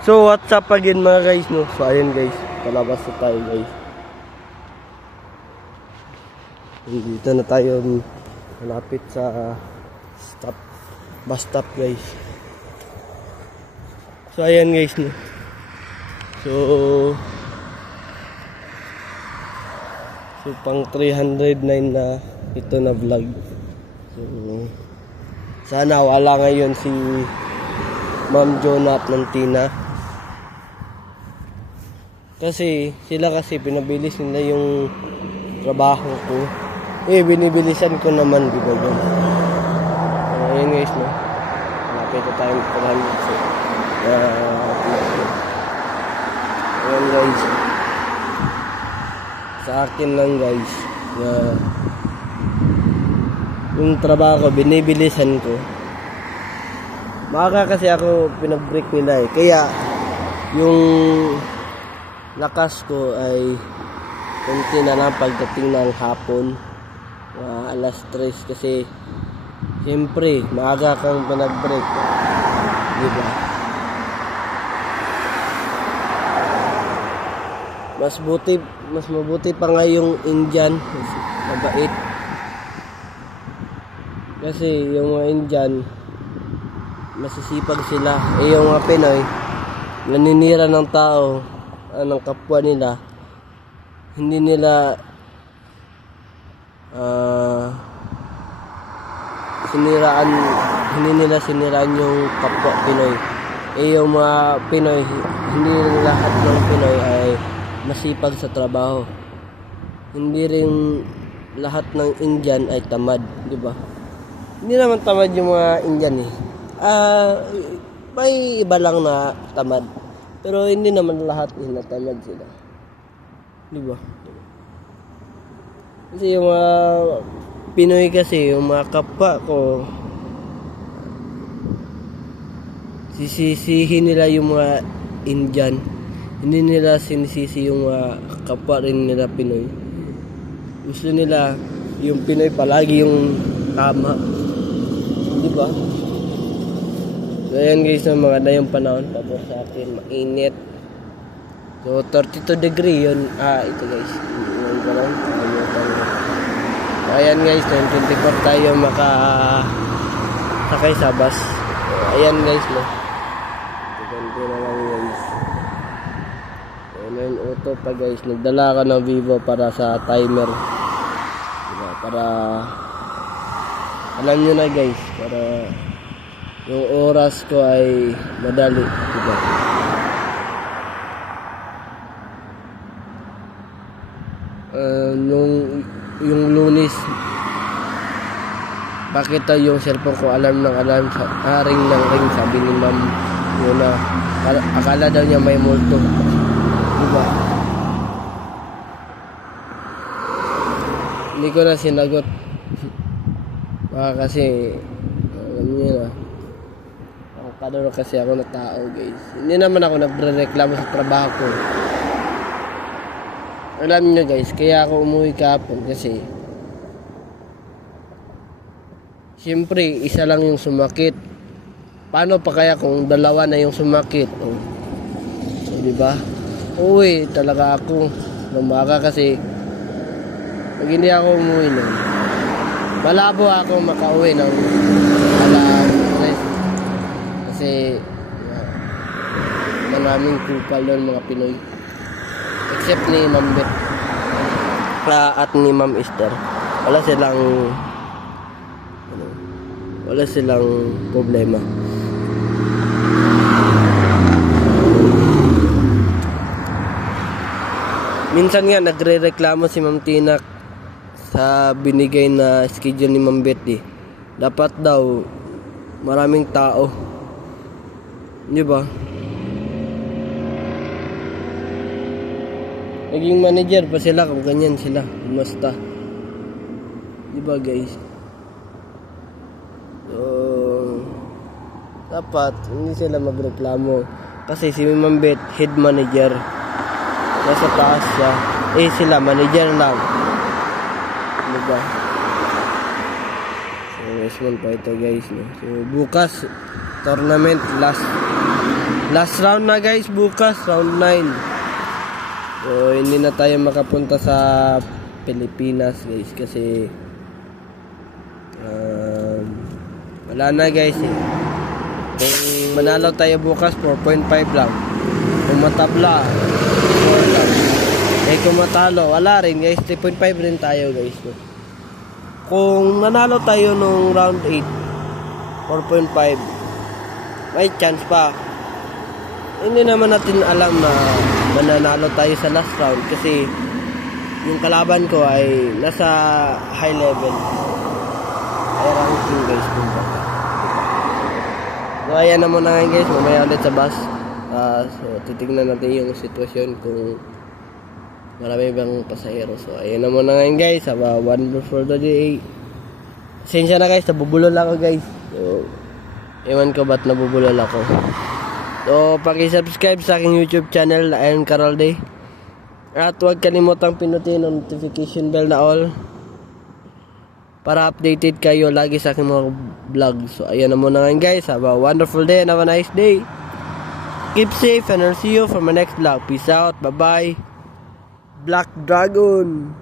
So what's up again mga guys, no? So ayun guys, palabas na tayo guys. Dito na tayo malapit sa bus stop guys. So ayan guys, no? So pang 309 na ito na vlog. So sana wala ngayon si Ma'am Jonah at ng Tina. Kasi sila pinabilis nila yung trabaho ko. Binibilisan ko naman, di ba guys? Ayun guys, no? Malapit na tayo magpalahan. Ayun guys. Sa akin lang guys, na yung trabaho ko, binibilisan ko. Maaga kasi ako pinag-break nila eh. Kaya yung lakas ko ay konti na lang pagdating ng hapon, alas 3 kasi siyempre maaga kang pinag-break, diba? Mas mabuti pa nga yung Indian, mabait. Kasi yung mga Indian masisipag sila. Yung mga Pinoy naninira ng tao, ng kapwa nila. Hindi nila siniraan yung kapwa Pinoy. Yung mga Pinoy, hindi lahat ng Pinoy ay masipag sa trabaho. Hindi rin lahat ng Indian ay tamad, di ba? Hindi naman tamad yung mga Indian eh. May iba lang na tamad. Pero hindi naman lahat nila tamad sila. Di ba? Kasi yung mga Pinoy kasi, yung mga kapwa ko, sisisihin nila yung mga Indian. Hindi nila sinisisi yung mga kapwa rin nila Pinoy. Gusto nila yung Pinoy palagi yung tama. Di ba? So ayan guys, mga na yung panahon. Tapos sa akin mainit. So 32 degree yun. Ito guys, yun ko lang. So ayan guys, 24 tayo sakay sa bus. So ayan guys, no. Ganito na lang guys. So may auto pa guys. Nagdala ka ng Vivo para sa timer, diba? Para alam nyo na guys, para yung oras ko ay madali, diba? Yung Lunes, bakit yung cellphone ko alarm ring ng ring, sabi ni Ma'am Yuna. Akala daw niya may multo, diba? Hindi ko na sinagot. Kasi alam niyo na, kadoro kasi ako na tao guys. Hindi naman ako nagre-reklamo sa trabaho ko. Alam niyo guys, kaya ako umuwi kahapon kasi siyempre isa lang yung sumakit. Paano pa kaya kung dalawa na yung sumakit? So, diba? Uwi talaga ako ng umaga kasi pag hindi ako umuwi nun, malabo ako makauwi ng alas 3 kasi maraming kupal doon mga Pinoy, except ni Ma'am Bet at ni Ma'am Esther. Wala silang problema. Minsan nga nagre-reklamo si Ma'am Tina sa binigay na schedule ni Ma'am Betty. Dapat daw maraming tao, di ba? Naging manager pa sila kung ganyan sila, basta, di ba guys? So dapat hindi sila magreklamo kasi si Ma'am Bet head manager, nasa taas siya, sila manager lang, diba? So next month pa ito guys, no? So bukas tournament last Last round na guys, bukas round 9. So hindi na tayo makapunta sa Pilipinas guys kasi wala na guys eh. Kung manalo tayo bukas 4.5 lang. Kung matabla 4 lang. Eh kung matalo wala rin guys, 3.5 rin tayo guys. Kung nanalo tayo nung round 8 4.5 may chance pa. Hindi naman natin alam na mananalo tayo sa last round kasi yung kalaban ko ay nasa high level, high ranking guys kumbaga. So ayan na muna ngayon guys, mamaya ulit sa bus. So titignan natin yung sitwasyon kung marami bang pasahero. So ayan na muna ngayon guys, have a wonderful day. Pasensya na guys, nabubulol ako guys. So ewan ko ba't nabubulol ako. So paki-subscribe sa aking YouTube channel na Iron Carol Day. At huwag kalimutang pinutin ang notification bell na all para updated kayo lagi sa aking mga vlog. So ayan na muna ngayon guys, have a wonderful day and have a nice day. Keep safe and I'll see you for my next vlog. Peace out, bye bye. Black Dragon.